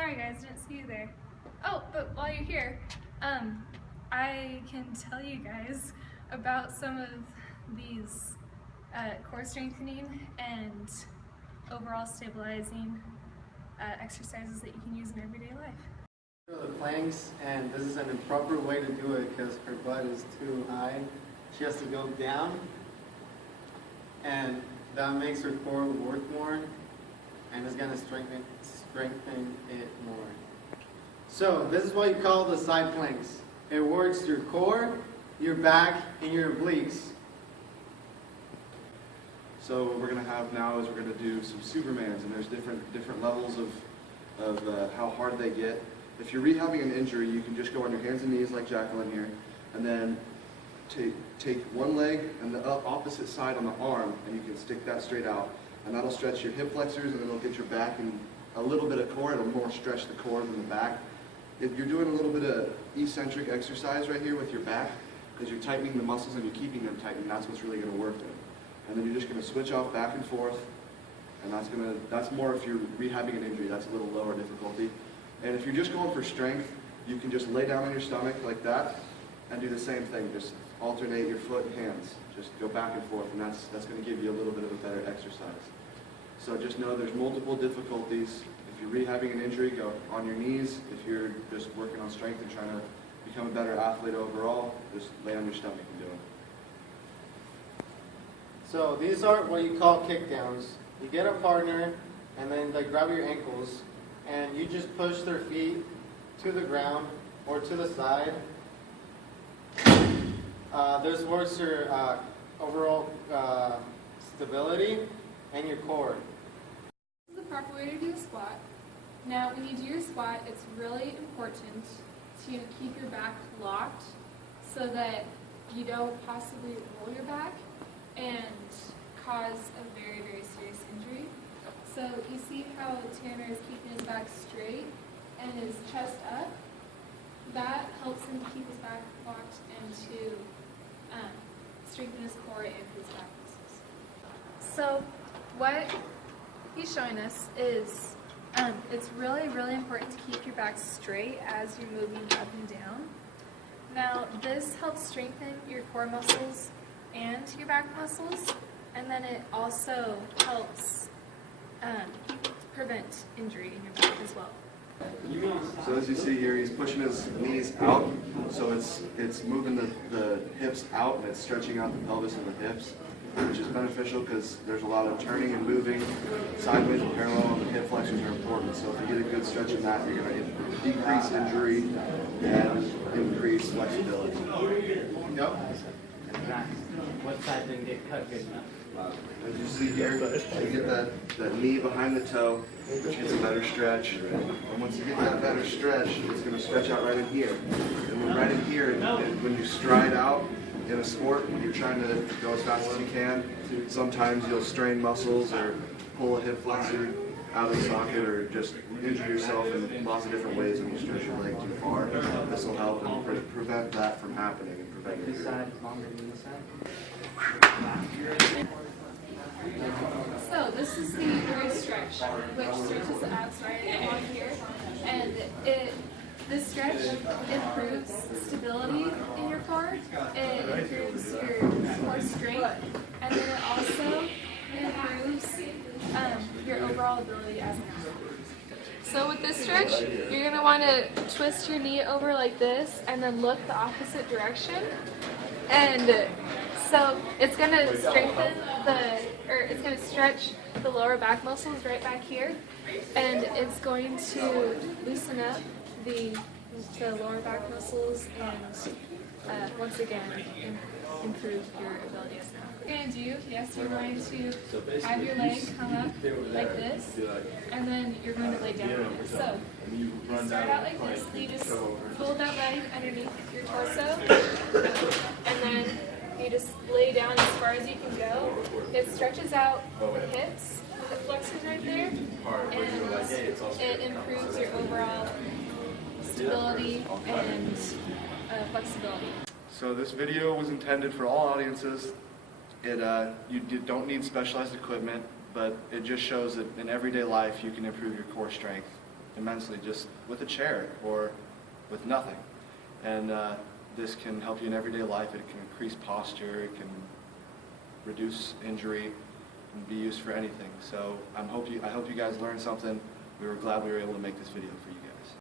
sorry guys, didn't see you there. Oh, but while you're here, I can tell you guys about some of these core strengthening and overall stabilizing exercises that you can use in everyday life. The planks, and this is an improper way to do it because her butt is too high. She has to go down, and that makes her core work more, and it's going to strengthen it more. So this is what you call the side planks. It works your core, your back, and your obliques. So what we're going to have now is we're going to do some Supermans, and there's different levels of how hard they get. If you're rehabbing an injury, you can just go on your hands and knees like Jaclyn here, and then take one leg and the opposite side on the arm, and you can stick that straight out, and that'll stretch your hip flexors, and it'll get your back and a little bit of core. It'll more stretch the core than the back. If you're doing a little bit of eccentric exercise right here with your back, because you're tightening the muscles and you're keeping them tight, and that's what's really going to work there. And then you're just going to switch off back and forth, and that's more if you're rehabbing an injury. That's a little lower difficulty. And if you're just going for strength, you can just lay down on your stomach like that and do the same thing. Just alternate your foot and hands. Just go back and forth, and that's going to give you a little bit of a better exercise. So just know there's multiple difficulties. If you're rehabbing an injury, go on your knees. If you're just working on strength and trying to become a better athlete overall, just lay on your stomach and do it. So these are what you call kickdowns. You get a partner, and then they grab your ankles, and you just push their feet to the ground or to the side. This works your overall stability and your core. This is the proper way to do a squat. Now, when you do your squat, it's really important to keep your back locked so that you don't possibly roll your back and cause a very, very serious injury. So you see how Tanner is keeping his back straight and his chest up? That helps him keep his back locked and to strengthen his core and his back muscles. So what he's showing us is it's really, really important to keep your back straight as you're moving up and down. Now this helps strengthen your core muscles and your back muscles, and then it also helps prevent injury in your back as well. So as you see here, he's pushing his knees out, so it's moving the hips out, and it's stretching out the pelvis and the hips, which is beneficial because there's a lot of turning and moving sideways and parallel, and the hip flexors are important. So if you get a good stretch in that, you're going to decrease injury and increase flexibility. Yep. What side didn't get cut good enough? As you see here, you get that knee behind the toe, which gets a better stretch. And once you get that better stretch, it's going to stretch out right in here. And when right in here, and when you stride out in a sport, when you're trying to go as fast as you can, sometimes you'll strain muscles or pull a hip flexor out of the socket, or just injure yourself in lots of different ways when you stretch your leg too far. This will help and prevent that from happening and prevent This injury. side is longer than this side? So this is the wrist stretch, which stretches the abs right along here, and this stretch improves stability in your core, it improves your core strength, and then it also improves your overall ability as an athlete. So with this stretch, you're going to want to twist your knee over like this and then look the opposite direction. And so it's going to strengthen it's going to stretch the lower back muscles right back here, and it's going to loosen up the lower back muscles and once again improve your abilities. What you're going to do, yes, you're going to have your leg come up like this, and then you're going to lay down on it. So you start out like this, and you just fold that leg underneath your torso, and then you just lay down as far as you can go. It stretches out the hips, the flexors right there, and it improves your overall stability and flexibility. So this video was intended for all audiences. You don't need specialized equipment, but it just shows that in everyday life you can improve your core strength immensely just with a chair or with nothing. And this can help you in everyday life. It can increase posture, it can reduce injury, and be used for anything. So I hope you guys learned something. We were glad we were able to make this video for you guys.